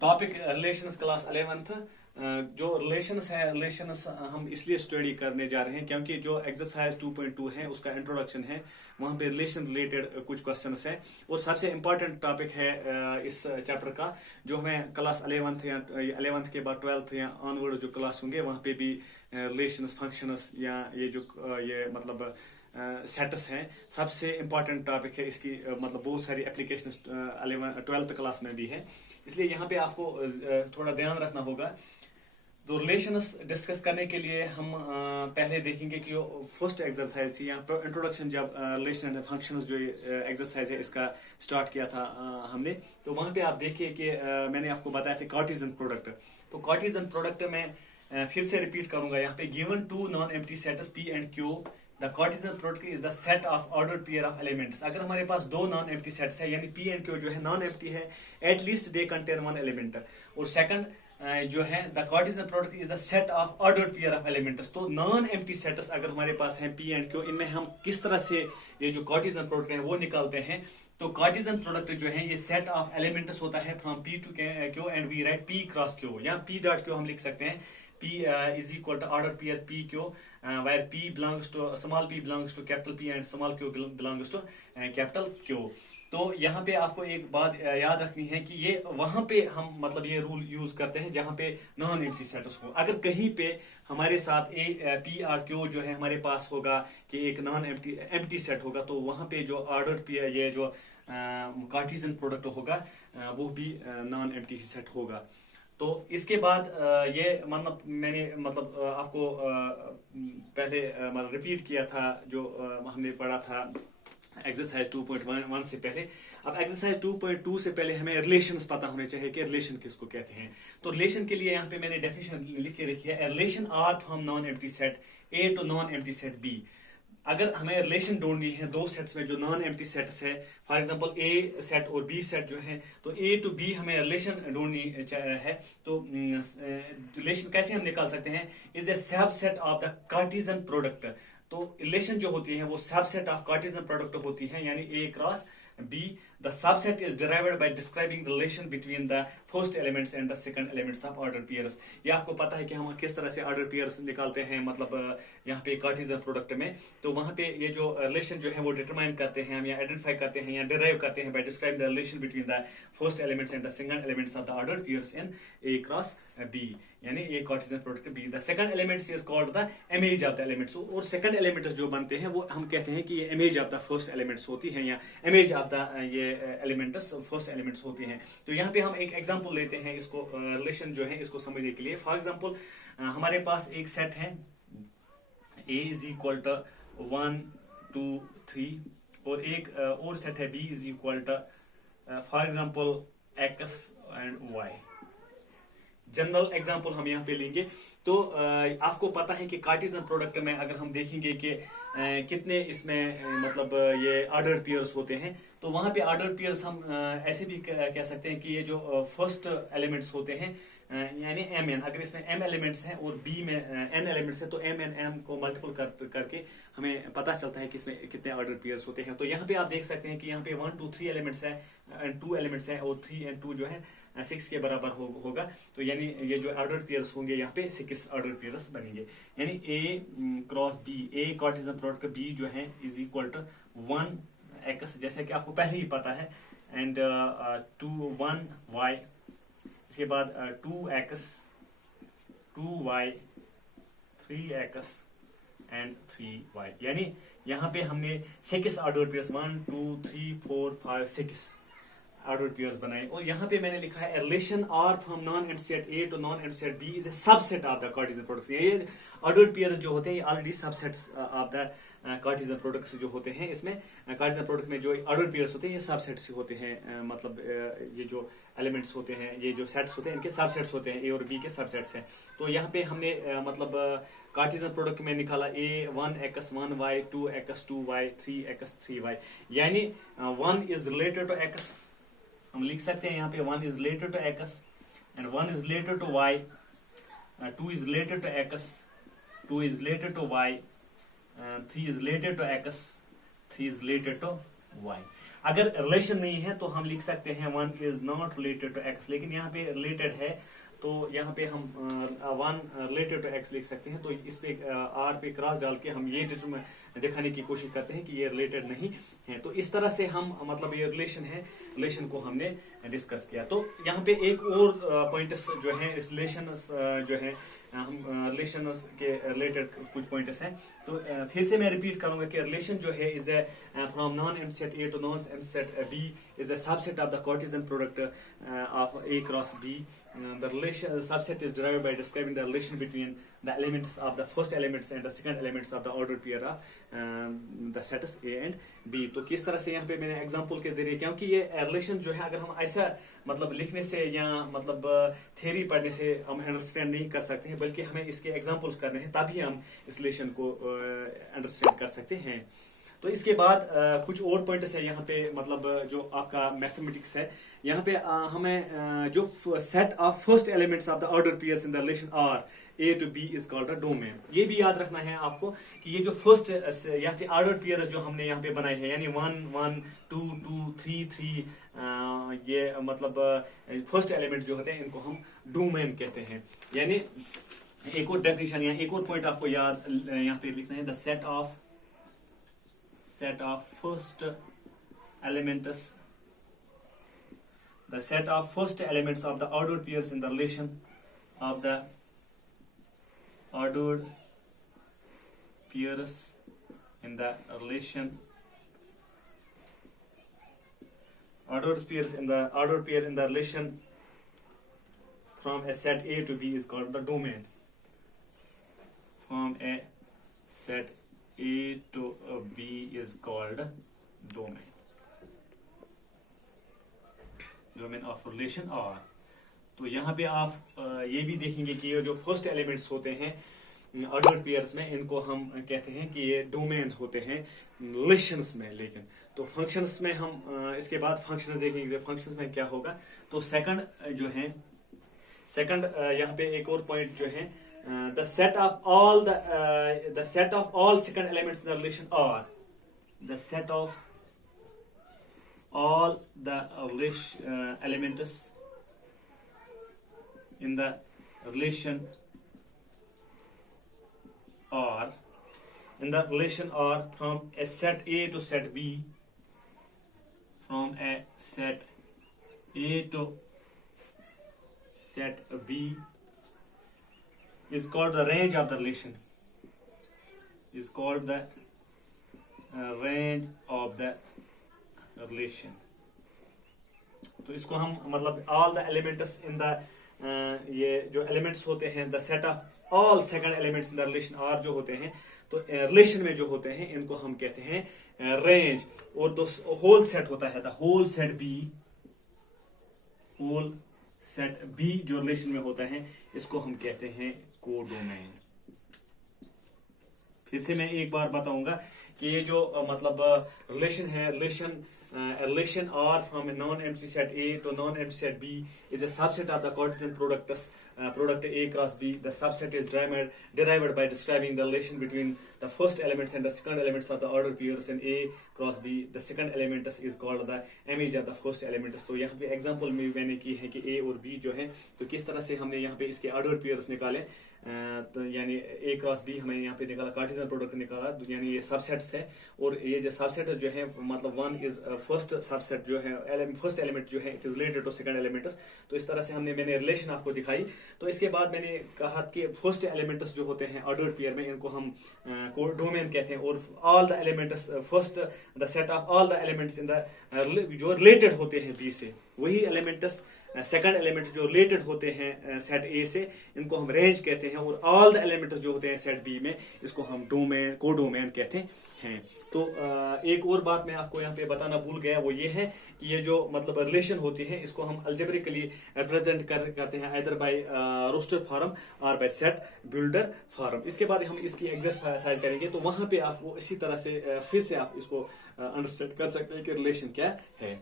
Topic relations class 11th। जो relations है, relations हम इसलिए स्टडी करने जा रहे हैं क्योंकि जो एक्सरसाइज 2.2 है उसका इंट्रोडक्शन है, वहां पे रिलेशन रिलेटेड कुछ क्वेश्चंस है और सबसे इंपॉर्टेंट टॉपिक है इस चैप्टर का, जो हमें क्लास 11th या 11th के बाद 12th या ऑनवर्ड जो क्लास होंगे वहां पे भी रिलेशंस, फंक्शंस या ये जो ये मतलब सेट्स हैं, सबसे इंपॉर्टेंट टॉपिक है इसकी। मतलब बहुत सारी एप्लीकेशन 12th क्लास में भी है, इसलिए यहाँ पे आपको थोड़ा ध्यान रखना होगा। तो रिलेशंस डिस्कस करने के लिए हम पहले देखेंगे कि जो फर्स्ट एक्सरसाइज थी या इंट्रोडक्शन, जब रिलेशन एंड फंक्शंस जो एक्सरसाइज है इसका स्टार्ट किया था हमने, तो वहां पे आप देखिए कि मैंने आपको बताया था कार्टेशियन प्रोडक्ट। तो कार्टेशियन प्रोडक्ट में फिर से रिपीट करूंगा, यहाँ पे given two non empty sets P and Q, the Cartesian product is the set of ordered pair of elements. अगर हमारे पास दो नॉन एम्प्टी सेट्स है, यानी P एंड Q जो है नॉन एम्प्टी है, at least they contain one element. और second जो है the Cartesian product is the set of ordered pair of elements. तो नॉन एम्प्टी सेट्स अगर हमारे पास है P एंड Q, इनमें हम किस तरह से ये जो कार्टेशियन प्रोडक्ट है वो निकालते हैं। तो कार्टेशियन प्रोडक्ट जो है ये सेट ऑफ एलिमेंट्स होता है from P to Q and we write P cross Q, या P डॉट Q हम लिख सकते हैं। P is equal to order pair PQ, where P belongs to small p belongs to capital P and small q belongs to capital Q। तो यहाँ पे आपको एक बात याद रखनी है कि ये वहां पे हम मतलब ये रूल यूज करते हैं जहां पे नॉन एम्प्टी सेट्स हो। अगर कहीं पे हमारे साथ P और Q जो है हमारे पास होगा कि एक नॉन एम्प्टी सेट होगा, तो वहां पे जो ऑर्डर P ये जो कार्टेशियन प्रोडक्ट होगा वो भी नॉन एम्प्टी सेट होगा। तो इसके बाद ये मतलब मैंने मतलब आपको पहले मतलब रिपीट किया था जो हमने पढ़ा था एक्सरसाइज 2.1 से पहले। अब एक्सरसाइज 2.2 से पहले हमें रिलेशंस पता होने चाहिए कि रिलेशन किसको कहते हैं। तो रिलेशन के लिए यहाँ पे मैंने डेफिनेशन लिख के रखी है, relation R from non empty set A to non empty set B। अगर हमें रिलेशन ढूंढनी है दो सेट्स में जो नॉन एम्प्टी सेट्स है, फॉर एग्जांपल A सेट और B सेट जो है, तो A टू B हमें रिलेशन ढूंढनी है। तो रिलेशन कैसे हम निकाल सकते हैं, is a subset of the Cartesian product. तो रिलेशन जो होती है वो सबसेट ऑफ कार्टेशियन प्रोडक्ट होती है, यानी A cross B। The subset is derived by describing the relation between the first elements and the second elements of ordered pairs। ये आपको पता है कि हम किस तरह से ordered pairs निकालते हैं, मतलब यहाँ पे कार्टेशियन प्रोडक्ट में। तो वहां पे ये जो रिलेशन जो है वो डिटरमाइन करते हैं हम, या आइडेंटिफाई करते हैं या डिराइव करते हैं by describing the relation between the first elements and the second elements of the ordered pairs in A cross B, यानी A Cartesian product B। The second element is called the image of the elements। और second elements जो बनते हैं वो हम कहते हैं कि ये image of the first elements होती है, या image of the ये एलिमेंट्स फर्स्ट एलिमेंट्स होते हैं। तो यहाँ पे हम एक एग्जांपल लेते हैं इसको रिलेशन जो है इसको समझने के लिए। फॉर एग्जांपल हमारे पास एक सेट है A इज इक्वल टू 1 2 3 और एक और सेट है B is equal to for example X and Y। General example हम यहाँ पे लेंगे। तो आपको पता है कि कार्टेशियन प्रोडक्ट में अगर हम देखेंगे कि कितने इसमें मतलब ये ऑर्डर्ड पेयर्स होते हैं, तो वहां पे ऑर्डर्ड पेयर्स हम ऐसे भी कह सकते हैं कि ये जो फर्स्ट एलिमेंट्स होते हैं यानी Mn, अगर इसमें M एलिमेंट्स हैं और B में N एलिमेंट्स हैं, तो M को मल्टीपल करके हमें पता चलता है कि इसमें कितने ऑर्डर्ड पेयर्स होते हैं। तो यहाँ पे आप देख सकते हैं कि यहाँ पे 1 2 3 एलिमेंट्स है एंड 2 एलिमेंट्स है, और 3 और 2 जो है 6 के बराबर होगा। तो यानी ये जो ऑर्डर्ड पेयर्स होंगे यहाँ पे 6 ऑर्डर्ड पेयर्स बनेंगे, यानी A cross B, A Cartesian product B जो है इज इक्वल टू 1x, जैसे कि आपको पहले ही पता है, एंड 2 1 y, इसके बाद 2x 2y 3x and 3y। यानी यहाँ पे हमने 6 ऑर्डर्ड पेयर्स 1 2 3 4 5 6 ऑर्डर्ड पेयर्स बनाए। और यहाँ पे मैंने लिखा है relation R from non empty set A to non empty set B is a subset of the Cartesian products. ये ऑर्डर्ड पेयर्स जो होते हैं already subsets of the Cartesian products जो होते हैं। इसमें कार्टेशियन प्रोडक्ट में जो ऑर्डर्ड पेयर्स होते हैं ये सबसेट्स होते हैं, मतलब ये जो एलिमेंट्स होते हैं, ये जो सेट्स होते हैं इनके सबसेट्स होते हैं, A और B के सबसेट्स हैं। तो यहाँ पे हमने मतलब कार्टेशियन प्रोडक्ट में निकाला A 1x 1y 2x 2y 3x 3y, यानी 1 इज रिलेटेड टू x। हम लिख सकते हैं यहाँ पे 1 is related to x and 1 is related to y, 2 is related to x, 2 is related to y, 3 is related to x, 3 is related to y। अगर रिलेशन नहीं है तो हम लिख सकते हैं one is not related to X, लेकिन यहाँ पे रिलेटेड है तो यहाँ पे हम वन रिलेटेड टू एक्स लिख सकते हैं। तो इस पे आर पे क्रॉस डाल के हम ये दिखाने की कोशिश करते हैं कि ये रिलेटेड नहीं है। तो इस तरह से हम मतलब ये रिलेशन है, रिलेशन को हमने डिस्कस किया। तो यहाँ पे एक और पॉइंट्स जो है इस रिलेशन जो है हम रिलेशन के रिलेटेड कुछ पॉइंट्स हैं। तो फिर से मैं रिपीट करूंगा कि रिलेशन जो है is from non empty set A to non empty set B is a subset of the Cartesian product of A cross B. The relation subset is derived by describing the relation between the elements of the first elements and the second elements of the ordered pair of the sets A and B। तो किस तरह से यहाँ पे मैंने example के जरिए, क्योंकि ये रिलेशन जो है अगर हम ऐसा मतलब लिखने से या मतलब थ्योरी पढ़ने से हम अंडरस्टैंड नहीं कर सकते हैं, बल्कि हमें इसके एग्जांपल्स करने हैं तभी हम इस रिलेशन को अंडरस्टैंड कर सकते हैं। तो इसके बाद कुछ और पॉइंट्स है यहाँ पे, मतलब जो आपका मैथमेटिक्स है यहाँ पे हमें जो set of first elements of the order pairs in the relation R A to B is called a domain. ये भी याद रखना है आपको कि ये जो फर्स्ट यहाँ से ऑर्डर पेयर जो हमने यहाँ पे बनाए हैं, यानी 1 1 2 2 3 3, ये मतलब फर्स्ट एलिमेंट जो होते हैं इनको हम डोमेन कहते हैं। यानी एक और डेफिनेशन या एक और पॉइंट आपको याद यहाँ पे लिखना है, the set of first elements, the set of first elements of the ordered pairs in the relation of the ordered pairs in the relation ordered pairs in the ordered pair in the relation from a set A to B is called the domain. From a set A to B is called domain. Domain of relation R. तो यहाँ पे आप ये भी देखेंगे कि ये जो फर्स्ट एलिमेंट्स होते हैं ऑर्डर्ड पेयर्स में, इनको हम कहते हैं कि ये डोमेन होते हैं रिलेशंस में। लेकिन तो फंक्शंस में हम इसके बाद फंक्शंस देखेंगे, फंक्शंस में क्या होगा। तो सेकंड जो है, सेकंड यहाँ पे एक और पॉइंट जो है, the set of all second elements in the relation R, the set of all the elements in the relation R, in the relation R from a set A to set B, from a set A to set B is called the range of the relation, is called the range of the relation। तो इसको हम मतलब all the elements in the ये जो elements होते हैं, the set of all second elements in the relation R जो होते हैं, तो रिलेशन में जो होते हैं इनको हम कहते हैं रेंज। और दो होल सेट होता है, the whole set B, whole set B जो रिलेशन में होता है इसको हम कहते हैं कोडोमेन। फिर से मैं एक बार बताऊंगा कि ये जो मतलब रिलेशन है, relation R from a non-empty set A to non-empty set B is a subset of the Cartesian product A cross B. The subset is derived by describing the relation between the first elements and the second elements of the ordered pairs in A cross B. The second element is called the image of the first element. तो यहाँ पे example में मैंने की है कि A और B जो है, तो किस तरह से हमने यहाँ पे इसके ordered pairs निकाले। तो यानी A क्रॉस B हमें यहाँ पे निकाला, कार्टेशियन प्रोडक्ट निकाला, यानी ये सबसेट्स है। और ये जो सबसेट जो है मतलब वन इज फर्स्ट सबसेट जो है, फर्स्ट एलिमेंट जो है it is related to second elements. तो इस तरह से मैंने रिलेशन आपको दिखाई। तो इसके बाद मैंने कहा कि फर्स्ट एलिमेंट्स जो होते हैं ऑर्डर्ड पेयर में, इनको हम डोमेन कहते हैं। और all the elements first the set of all the elements in the जो रिलेटेड होते हैं बी से, वही एलिमेंट्स सेकंड एलिमेंट जो रिलेटेड होते हैं सेट ए से, इनको हम रेंज कहते हैं। और ऑल द एलिमेंट्स जो होते हैं सेट बी में, इसको हम डोमेन कोडोमेन कहते हैं। तो एक और बात मैं आपको यहाँ पे बताना भूल गया, वो ये है कि ये जो मतलब रिलेशन होती है इसको हम अल्जेब्रिकली रिप्रेजेंट करते हैं आइदर बाय रोस्टर फॉर्म और बाय सेट बिल्डर फॉर्म। इसके बाद हम इसकी एक्सरसाइज करेंगे, तो वहां पे आपको इसी तरह से फिर से आप इसको अंडरस्टैंड कर सकते हैं कि रिलेशन क्या है।